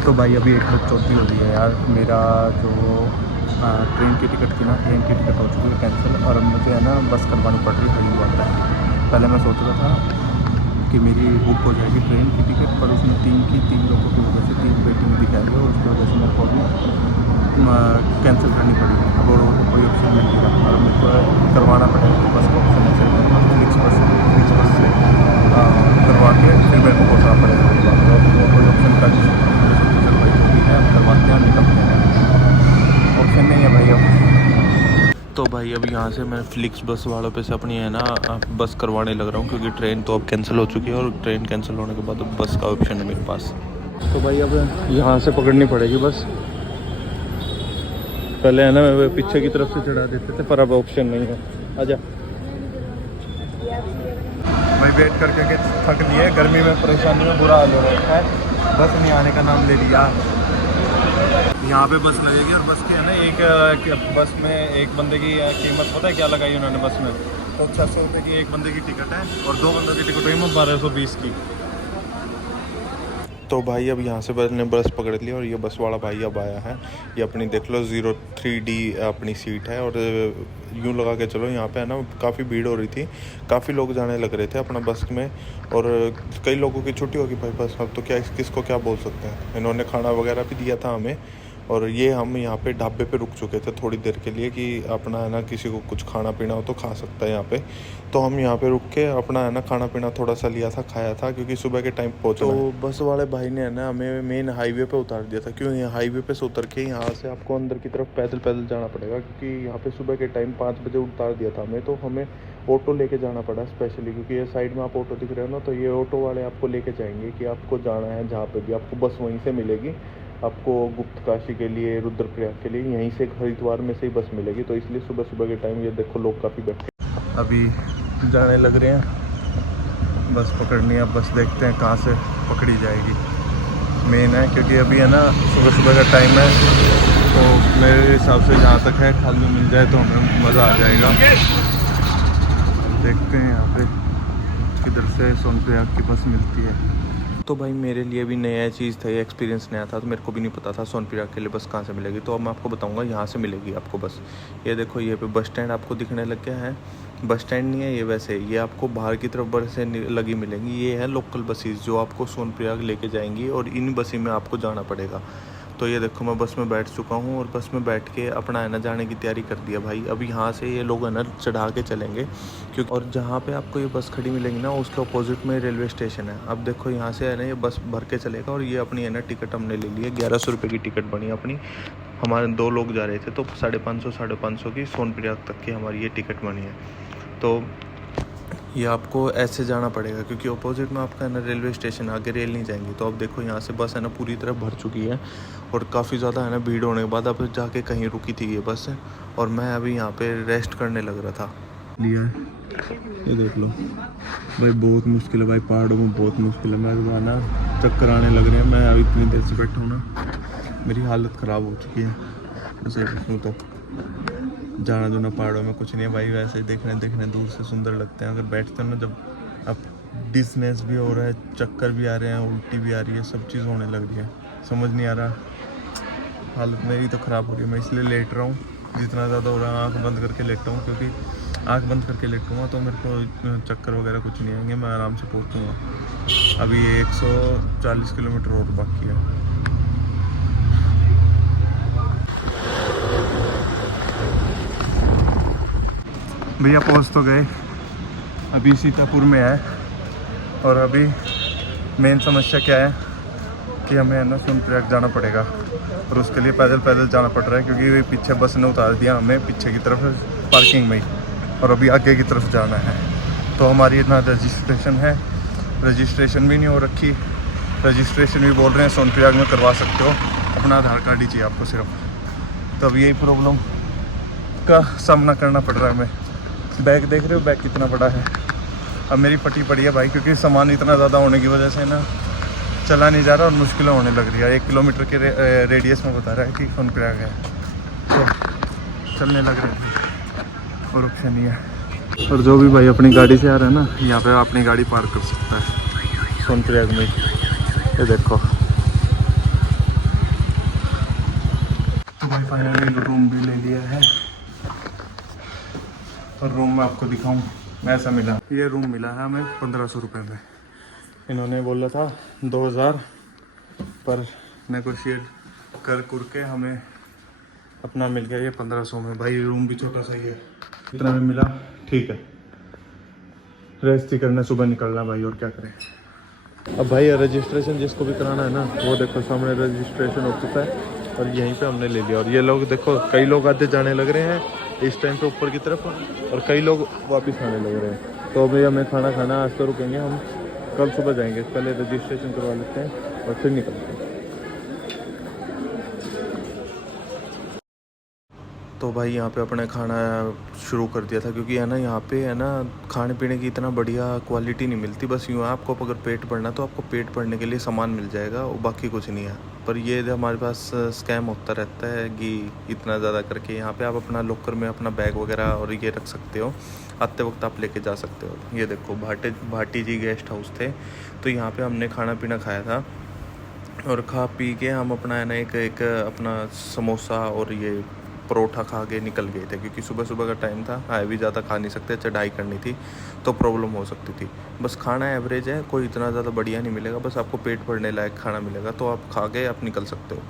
तो भाई अभी 1:34 हो रही है यार। मेरा जो ट्रेन की टिकट थी ना, ट्रेन की टिकट हो चुकी है कैंसिल, और अब मुझे है ना बस करवानी पड़ रही है हरिद्वार तक। पहले मैं सोच रहा था कि मेरी बुक हो जाएगी ट्रेन की टिकट, पर उसमें तीन लोगों की वजह से 3 वेटिंग दिखा रही है, और उसकी वजह से मेरे को अभी कैंसिल करनी पड़ी। अब और कोई ऑप्शन नहीं दिया, और मेरे को करवाना पड़ेगा। तो बस का ऑप्शन है सिर्फ मेरे पास, फ्लिक्स बस से करवा के फिर मेरे को पहुँचना पड़ेगा हरिद्वार। तो अब और कोई ऑप्शन कर नहीं सकता। मैंने सोचा चल भाई जो भी है अब करवाते हैं, निकलते हैं, ऑप्शन नहीं है भाई अब। तो भाई अब यहाँ से मैं फ्लिक्स बस वालों पे से अपनी है ना बस करवाने लग रहा हूँ, क्योंकि ट्रेन तो अब कैंसिल हो चुकी है, और ट्रेन कैंसिल होने के बाद अब बस का ऑप्शन है मेरे पास। तो भाई अब यहाँ से पकड़नी पड़ेगी बस। पहले है ना पीछे की तरफ से चढ़ा देते थे, पर अब ऑप्शन नहीं है। आजा भाई, वेट करके के थक लिए, गर्मी में परेशानी में बुरा हाल हो रहा है। बस नहीं आने का नाम ले लिया। यहाँ पे बस लगेगी, और बस की है ना एक बस में एक बंदे की कीमत पता है क्या लगाई उन्होंने बस में? तो 600 रुपये की एक बंदे की टिकट है, और 2 बंदों की टिकट हुई 1220 की। तो भाई अब यहाँ से मैंने बस पकड़ ली, और ये बस वाला भाई अब आया है। ये अपनी देख लो 03D अपनी सीट है, और यूँ लगा के चलो यहाँ पे है ना काफ़ी भीड़ हो रही थी, काफ़ी लोग जाने लग रहे थे अपना बस में, और कई लोगों की छुट्टी होगी भाई बस। अब तो क्या किसको क्या बोल सकते हैं। इन्होंने खाना वगैरह भी दिया था हमें, और ये हम यहाँ पे ढाबे पे रुक चुके थे थोड़ी देर के लिए, कि अपना है ना किसी को कुछ खाना पीना हो तो खा सकता है यहाँ पे। तो हम यहाँ पे रुक के अपना है ना खाना पीना थोड़ा सा लिया था, खाया था, क्योंकि सुबह के टाइम पहुँचा। तो बस वाले भाई ने है ना हमें मेन हाईवे पे उतार दिया था, क्यों यहाँ हाईवे पे से उतर के यहाँ से आपको अंदर की तरफ पैदल जाना पड़ेगा, क्योंकि यहाँ पे सुबह के टाइम 5 बजे उतार दिया था हमें। तो हमें ऑटो लेके जाना पड़ा स्पेशली, क्योंकि ये साइड में आप ऑटो दिख रहे हो ना, तो ये ऑटो वाले आपको लेके जाएंगे कि आपको जाना है जहाँ पे भी, आपको बस वहीं से मिलेगी। आपको गुप्त काशी के लिए, रुद्रप्रयाग के लिए यहीं से हरिद्वार में से ही बस मिलेगी। तो इसलिए सुबह सुबह के टाइम ये देखो लोग काफ़ी बैठे अभी जाने लग रहे हैं। बस पकड़नी है, बस देखते हैं कहाँ से पकड़ी जाएगी। मेन है क्योंकि अभी है ना सुबह सुबह का टाइम है, तो मेरे हिसाब से जहाँ तक है खाली मिल जाए तो हमें मज़ा आ जाएगा। देखते हैं यहाँ पे किधर से सोनप्रयाग की बस मिलती है। तो भाई मेरे लिए भी नया चीज़ था, ये एक्सपीरियंस नया था, तो मेरे को भी नहीं पता था सोनप्रयाग के लिए बस कहाँ से मिलेगी। तो अब मैं आपको बताऊंगा, यहाँ से मिलेगी आपको बस। ये देखो ये पे बस स्टैंड आपको दिखने लग गया है। बस स्टैंड नहीं है ये, वैसे ये आपको बाहर की तरफ बसें लगी मिलेंगी। ये है लोकल बसेस जो आपको सोनप्रयाग लेके जाएंगी, और इन बसें में आपको जाना पड़ेगा। तो ये देखो मैं बस में बैठ चुका हूँ, और बस में बैठ के अपना है ना जाने की तैयारी कर दिया भाई। अब यहाँ से ये लोग है ना चढ़ा के चलेंगे, क्योंकि और जहाँ पे आपको ये बस खड़ी मिलेंगी ना उसके अपोजिट में रेलवे स्टेशन है। अब देखो यहाँ से है ना ये बस भर के चलेगा, और ये अपनी है ना टिकट हमने ले ली है। 1100 रुपये की टिकट बनी अपनी। हमारे 2 लोग जा रहे थे, तो 550 की सोनप्रयाग तक की हमारी ये टिकट बनी है। तो ये आपको ऐसे जाना पड़ेगा, क्योंकि अपोजिट में आपका है ना रेलवे स्टेशन, आगे रेल नहीं जाएंगी। तो अब देखो यहाँ से बस है ना पूरी तरह भर चुकी है, और काफ़ी ज़्यादा है ना भीड़ होने के बाद अब जाके कहीं रुकी थी ये बस, और मैं अभी यहाँ पे रेस्ट करने लग रहा था। लिया है ये देख लो भाई, बहुत मुश्किल है भाई, पहाड़ों में बहुत मुश्किल है। मैं तो ना चक्कर आने लग रहे हैं। मैं अभी इतनी देर से बैठा हूँ ना, मेरी हालत ख़राब हो चुकी है। ऐसे पूछूँ तो जाना जुना पहाड़ों में कुछ नहीं है भाई, वैसे ही देखने दूर से सुंदर लगते हैं। अगर बैठते हो ना, जब अब डिसनेस भी हो रहा है, चक्कर भी आ रहे हैं, उल्टी भी आ रही है, सब चीज़ होने लग रही है, समझ नहीं आ रहा। हालत मेरी तो ख़राब हो रही है। मैं इसलिए लेट रहा हूँ, जितना ज़्यादा हो रहा है आँख बंद करके लेटा हूँ, क्योंकि आँख बंद करके लेटूँगा तो मेरे को चक्कर वगैरह कुछ नहीं आएंगे, मैं आराम से पहुँचूँगा। अभी 140 किलोमीटर और बाकी है। भैया पहुँच तो गए, अभी सीतापुर में है। और अभी मेन समस्या क्या है कि हमें है ना सोनप्रयाग जाना पड़ेगा, और उसके लिए पैदल जाना पड़ रहा है, क्योंकि पीछे बस ने उतार दिया हमें पीछे की तरफ पार्किंग में ही, और अभी आगे की तरफ जाना है। तो हमारी इतना रजिस्ट्रेशन है, रजिस्ट्रेशन भी नहीं हो रखी। रजिस्ट्रेशन भी बोल रहे हैं सोनप्रयाग में करवा सकते हो, अपना आधार कार्ड ही चाहिए आपको सिर्फ। तो अब यही प्रॉब्लम का सामना करना पड़ रहा है हमें। बैग देख रहे हो, बैग कितना बड़ा है। अब मेरी पटी पड़ी है भाई, क्योंकि सामान इतना ज़्यादा होने की वजह से ना चला नहीं जा रहा, और मुश्किलें होने लग रही है। 1 किलोमीटर के रेडियस में बता रहा है कि सोनप्रयाग है, तो चलने लग रहे हैं, और ऑप्शन नहीं है। और जो भी भाई अपनी गाड़ी से आ रहा है ना, यहाँ पे अपनी गाड़ी पार्क कर सकता है सोनप्रयाग में। ये देखो भाई फाइनली रूम भी ले लिया है और रूम में आपको दिखाऊं ऐसा मिला। ये रूम मिला है हमें 1500 रुपये में। इन्होंने बोला था 2000 पर नेगोशिएट कर के हमें अपना मिल गया ये 1500 में। भाई रूम भी छोटा सा ही है, इतना में मिला ठीक है। रेस्ट ही करना, सुबह निकलना भाई, और क्या करें। अब भाई रजिस्ट्रेशन जिसको भी कराना है ना, वो देखो सामने रजिस्ट्रेशन हो चुका है और यहीं पे हमने ले लिया। और ये लोग देखो, कई लोग आते जाने लग रहे हैं इस टाइम पे ऊपर की तरफ और कई लोग वापस आने लग रहे हैं। तो अभी हमें खाना खाना, आज तो रुकेंगे हम, कल सुबह जाएंगे। पहले रजिस्ट्रेशन करवा लेते हैं और फिर निकलते हैं। तो भाई यहाँ पे अपने खाना शुरू कर दिया था, क्योंकि है ना यहाँ पे है ना खाने पीने की इतना बढ़िया क्वालिटी नहीं मिलती। बस यूँ आपको अगर पेट भरना तो आपको पेट भरने के लिए सामान मिल जाएगा और बाकी कुछ नहीं है। पर ये हमारे पास स्कैम होता रहता है कि इतना ज़्यादा करके यहाँ पे आप अपना लॉकर में अपना बैग वगैरह और ये रख सकते हो, आते वक्त आप लेके जा सकते हो। ये देखो भाटी जी गेस्ट हाउस थे, तो यहाँ पर हमने खाना पीना खाया था और खा पी के हम अपना है ना एक अपना समोसा और ये परोठा खा के निकल गए थे, क्योंकि सुबह सुबह का टाइम था, हाई भी ज़्यादा खा नहीं सकते, चढ़ाई करनी थी तो प्रॉब्लम हो सकती थी। बस खाना एवरेज है, कोई इतना ज़्यादा बढ़िया नहीं मिलेगा, बस आपको पेट भरने लायक खाना मिलेगा, तो आप खा के आप निकल सकते हो।